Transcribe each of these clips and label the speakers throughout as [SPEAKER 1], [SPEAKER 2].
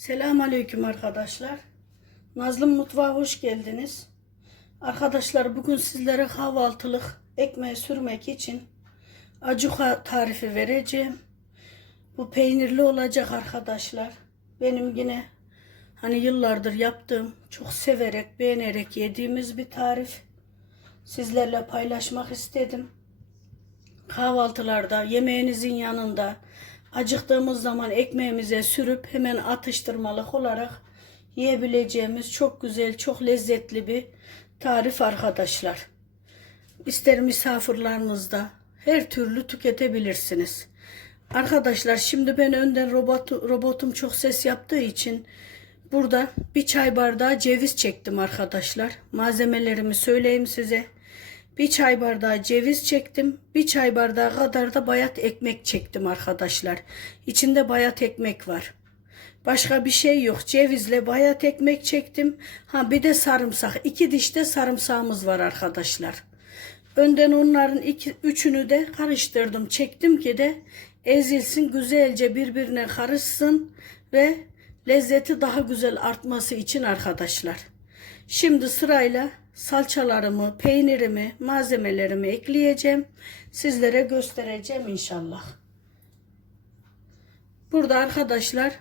[SPEAKER 1] Selamünaleyküm arkadaşlar. Nazlım Mutfağa hoş geldiniz. Arkadaşlar bugün sizlere kahvaltılık ekmeğe sürmek için acuka tarifi vereceğim. Bu peynirli olacak arkadaşlar. Benim yine hani yıllardır yaptığım, çok severek, beğenerek yediğimiz bir tarif. Sizlerle paylaşmak istedim kahvaltılarda, yemeğinizin yanında acıktığımız zaman ekmeğimize sürüp hemen atıştırmalık olarak yiyebileceğimiz çok güzel, çok lezzetli bir tarif arkadaşlar. İster misafirlerinizde her türlü tüketebilirsiniz. Arkadaşlar şimdi ben önden robot, robotum çok ses yaptığı için burada bir çay bardağı ceviz çektim arkadaşlar. Malzemelerimi söyleyeyim size. Bir çay bardağı ceviz çektim. Bir çay bardağı kadar da bayat ekmek çektim arkadaşlar. İçinde bayat ekmek var. Başka bir şey yok. Cevizle bayat ekmek çektim. Ha bir de sarımsak. İki dişte sarımsağımız var arkadaşlar. Önden onların iki, üçünü de karıştırdım. Çektim ki de ezilsin güzelce birbirine karışsın ve lezzeti daha güzel artması için arkadaşlar. Şimdi sırayla salçalarımı, peynirimi, malzemelerimi ekleyeceğim. Sizlere göstereceğim inşallah. Burada arkadaşlar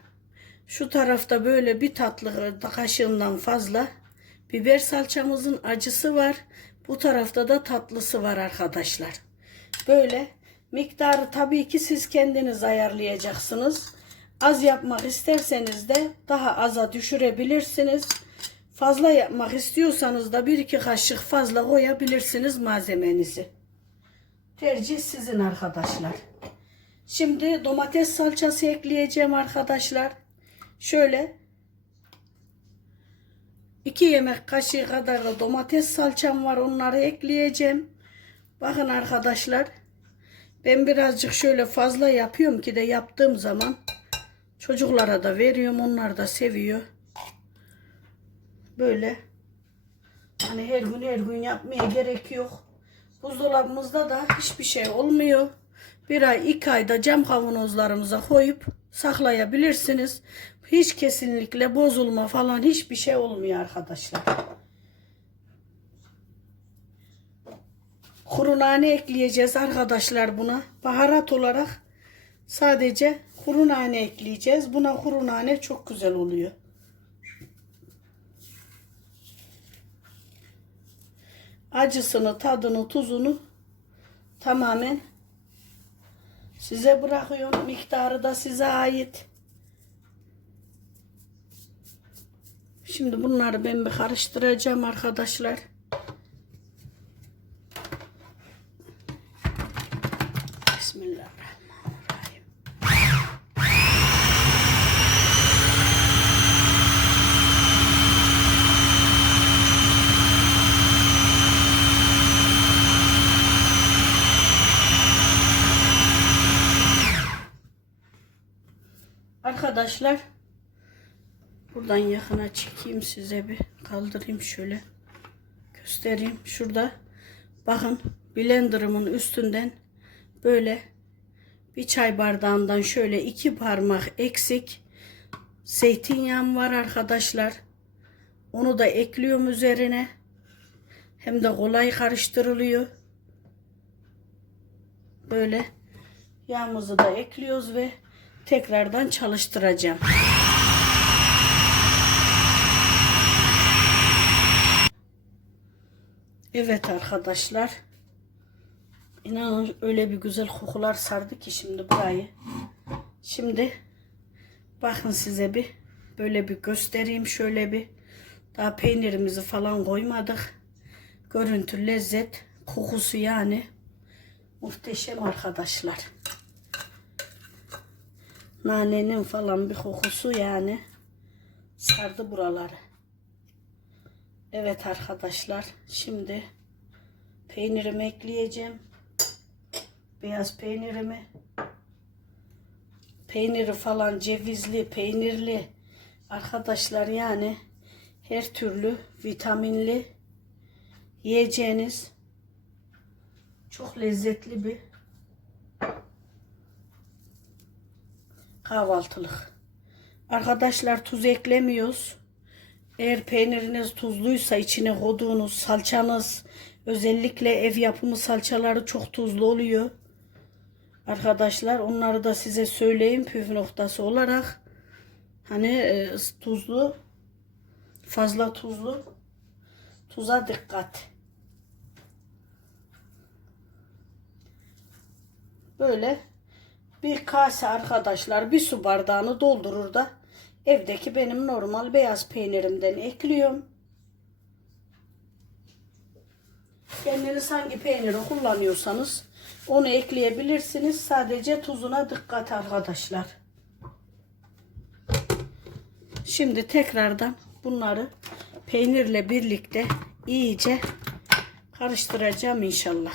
[SPEAKER 1] şu tarafta böyle bir tatlı kaşığından fazla biber salçamızın acısı var. Bu tarafta da tatlısı var arkadaşlar. Böyle miktarı tabii ki siz kendiniz ayarlayacaksınız. Az yapmak isterseniz de daha aza düşürebilirsiniz. Fazla yapmak istiyorsanız da bir iki kaşık fazla koyabilirsiniz malzemenizi. Tercih sizin arkadaşlar. Şimdi domates salçası ekleyeceğim arkadaşlar. Şöyle 2 yemek kaşığı kadar da domates salçam var. Onları ekleyeceğim. Bakın arkadaşlar. Ben birazcık şöyle fazla yapıyorum ki de yaptığım zaman çocuklara da veriyorum. Onlar da seviyor. Böyle. Hani her gün her gün yapmaya gerek yok. Buzdolabımızda da hiçbir şey olmuyor. Bir ay iki ayda cam kavanozlarımıza koyup saklayabilirsiniz. Hiç kesinlikle bozulma falan hiçbir şey olmuyor arkadaşlar. Kuru nane ekleyeceğiz arkadaşlar buna. Baharat olarak sadece kuru nane ekleyeceğiz. Buna kuru nane çok güzel oluyor. Acısını, tadını, tuzunu tamamen size bırakıyorum. Miktarı da size ait. Şimdi bunları ben bir karıştıracağım arkadaşlar. Arkadaşlar buradan yakına çekeyim size bir. Kaldırayım şöyle. Göstereyim. Şurada bakın blenderımın üstünden böyle bir çay bardağından şöyle iki parmak eksik zeytinyağım var arkadaşlar. Onu da ekliyorum üzerine. Hem de kolay karıştırılıyor. Böyle yağımızı da ekliyoruz ve tekrardan çalıştıracağım. Evet arkadaşlar. İnanın öyle bir güzel kokular sardı ki şimdi burayı. Şimdi bakın size bir böyle bir göstereyim şöyle bir. Daha peynirimizi falan koymadık. Görüntü, lezzet, kokusu yani muhteşem arkadaşlar nanenin falan bir kokusu yani sardı buraları. Evet arkadaşlar şimdi peynirimi ekleyeceğim. Beyaz peynirimi. Peyniri falan cevizli, peynirli. Arkadaşlar yani her türlü vitaminli yiyeceğiniz çok lezzetli bir kahvaltılık. Arkadaşlar tuz eklemiyoruz. Eğer peyniriniz tuzluysa içine koyduğunuz salçanız özellikle ev yapımı salçaları çok tuzlu oluyor. Arkadaşlar onları da size söyleyeyim püf noktası olarak. Hani e, tuzlu fazla tuzlu tuza dikkat. Böyle bir kase arkadaşlar bir su bardağını doldurur da evdeki benim normal beyaz peynirimden ekliyorum. Kendiniz hangi peyniri kullanıyorsanız onu ekleyebilirsiniz. Sadece tuzuna dikkat arkadaşlar. Şimdi tekrardan bunları peynirle birlikte iyice karıştıracağım inşallah.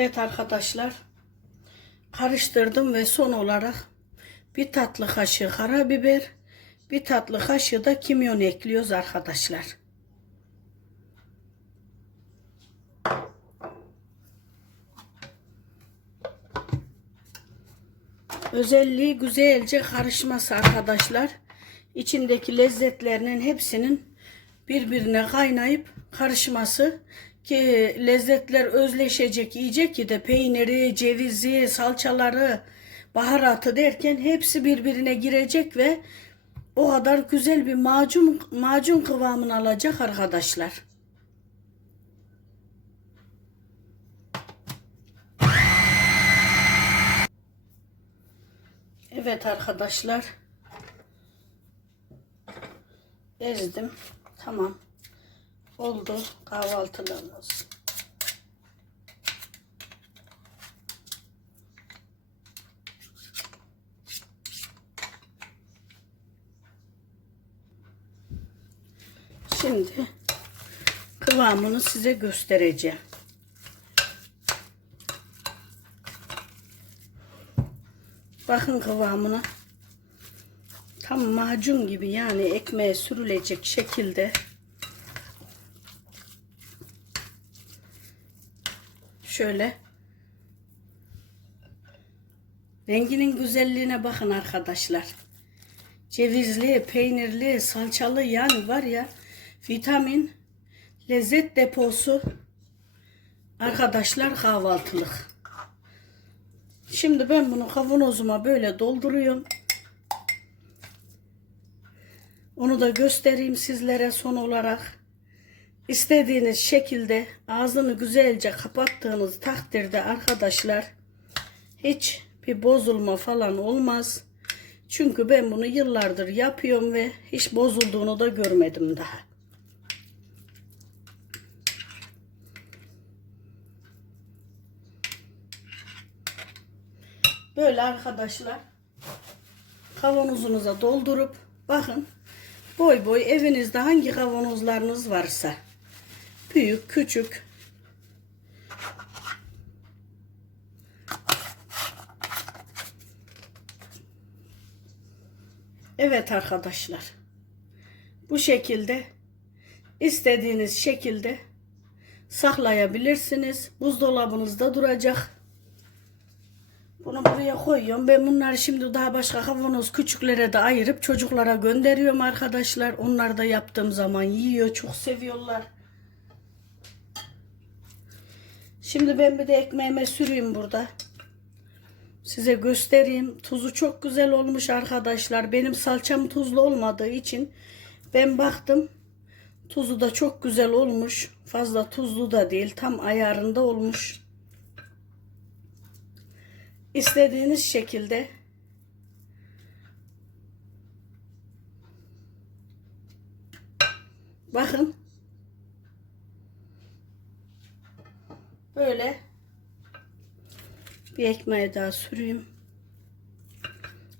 [SPEAKER 1] Evet arkadaşlar. Karıştırdım ve son olarak bir tatlı kaşığı karabiber, bir tatlı kaşığı da kimyon ekliyoruz arkadaşlar. Özelliği güzelce karışması arkadaşlar. İçindeki lezzetlerinin hepsinin birbirine kaynayıp karışması ki lezzetler özleşecek yiyecek ki de peyniri, cevizi, salçaları, baharatı derken hepsi birbirine girecek ve o kadar güzel bir macun macun kıvamını alacak arkadaşlar. Evet arkadaşlar. Ezdim. Tamam. Oldu kahvaltılığımız. Şimdi kıvamını size göstereceğim. Bakın kıvamına. Tam macun gibi yani ekmeğe sürülecek şekilde şöyle renginin güzelliğine bakın arkadaşlar. Cevizli, peynirli, salçalı yani var ya vitamin, lezzet deposu arkadaşlar kahvaltılık. Şimdi ben bunu kavanozuma böyle dolduruyorum. Onu da göstereyim sizlere son olarak. İstediğiniz şekilde ağzını güzelce kapattığınız takdirde arkadaşlar hiç bir bozulma falan olmaz. Çünkü ben bunu yıllardır yapıyorum ve hiç bozulduğunu da görmedim daha. Böyle arkadaşlar kavanozunuza doldurup bakın boy boy evinizde hangi kavanozlarınız varsa büyük küçük Evet arkadaşlar bu şekilde istediğiniz şekilde saklayabilirsiniz buzdolabınızda duracak bunu buraya koyuyorum. Ben bunları şimdi daha başka kavanoz küçüklere de ayırıp çocuklara gönderiyorum arkadaşlar. Onlar da yaptığım zaman yiyor. Çok seviyorlar. Şimdi ben bir de ekmeğime süreyim burada. Size göstereyim. Tuzu çok güzel olmuş arkadaşlar. Benim salçam tuzlu olmadığı için ben baktım. Tuzu da çok güzel olmuş. Fazla tuzlu da değil. Tam ayarında olmuş. İstediğiniz şekilde bakın böyle bir ekmeği daha süreyim.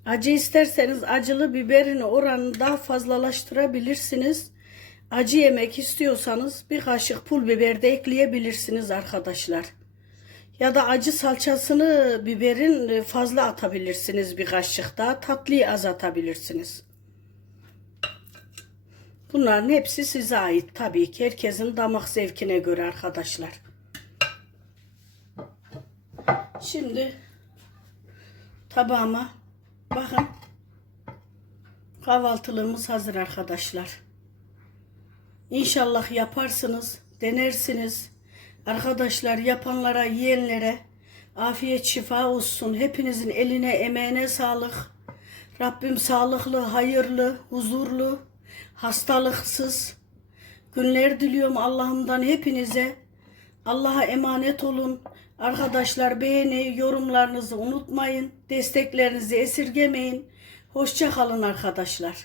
[SPEAKER 1] Acı isterseniz acılı biberin oranını daha fazlalaştırabilirsiniz. Acı yemek istiyorsanız bir kaşık pul biber de ekleyebilirsiniz arkadaşlar. Ya da acı salçasını biberin fazla atabilirsiniz bir kaşık daha. Tatlıyı az atabilirsiniz. Bunların hepsi size ait tabii ki. Herkesin damak zevkine göre arkadaşlar. Şimdi tabağıma bakın kahvaltılığımız hazır arkadaşlar. İnşallah yaparsınız, denersiniz. Arkadaşlar yapanlara, yiyenlere afiyet şifa olsun. Hepinizin eline, emeğine sağlık. Rabbim sağlıklı, hayırlı, huzurlu, hastalıksız günler diliyorum Allah'ımdan hepinize. Allah'a emanet olun. Arkadaşlar beğeni, yorumlarınızı unutmayın. Desteklerinizi esirgemeyin. Hoşça kalın arkadaşlar.